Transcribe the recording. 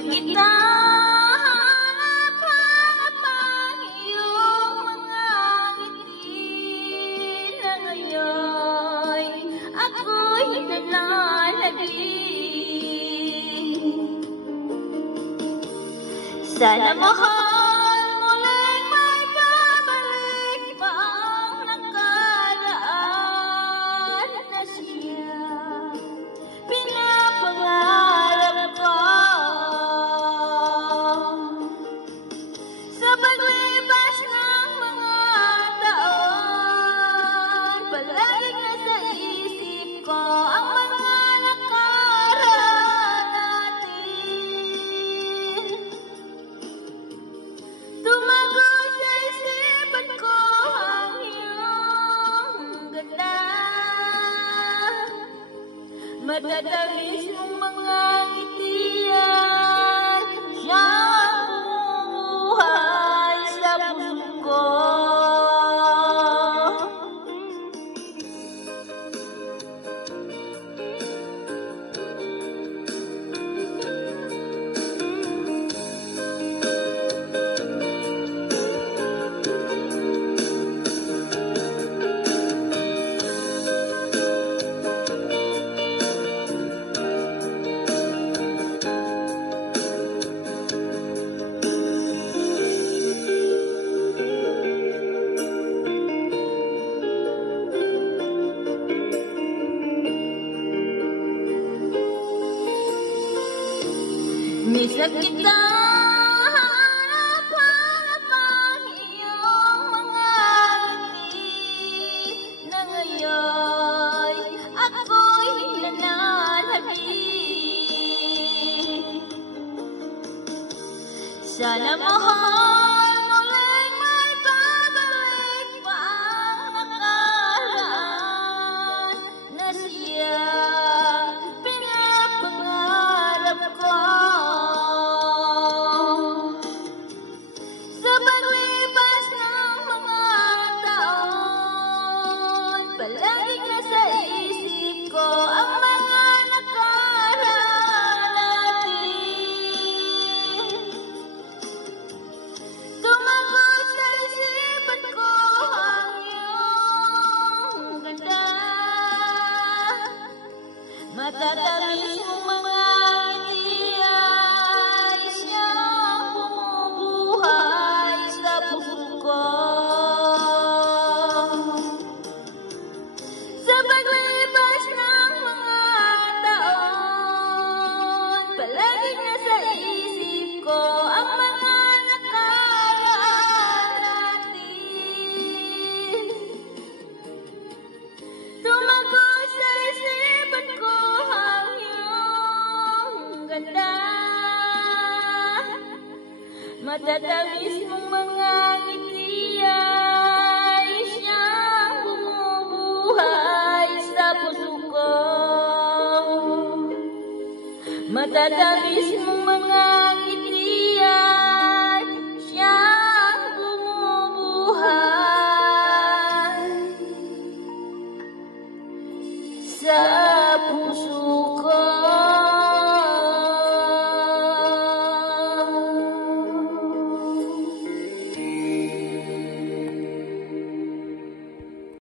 kita hanap-hanap iyong mga ngiti na ngayon ako'y nananabik. Sana mahal muling may babalik pa ang nakaraan na siya pinapangarap ko. Sa paglipas ng mga taon, palaging nasa isip ko ang mga nakaraan natin. Tumago sa isipan ko ang iyong ganda, matatamis mong mga ngitian, siyang bumubuhay sa puso ko. Minsan kita hanap-hanap ang iyong mga ngiti na ngayon ako'y nananabik. Sana mahal muling may babalik pa ang nakaraan na siya pinapangarap ko. Sa paglipas ng mga taon, palaging nasa isip ko ang mga nakaraan natin. Tumago sa isipan ko ang iyong ganda, matatamis mong mga ngiti ay siyang bumubuhay sa puso ko. Sa paglipas ng mga taon, palaging nasa isip ko ang mga nakaraan natin. Tumago sa isipan ko ang iyong ganda, matatamis mong mga ngiti ay siyang bumubuhay sa puso ko. Matatamis mong mga ngiti ay siyang bumubuhay sa puso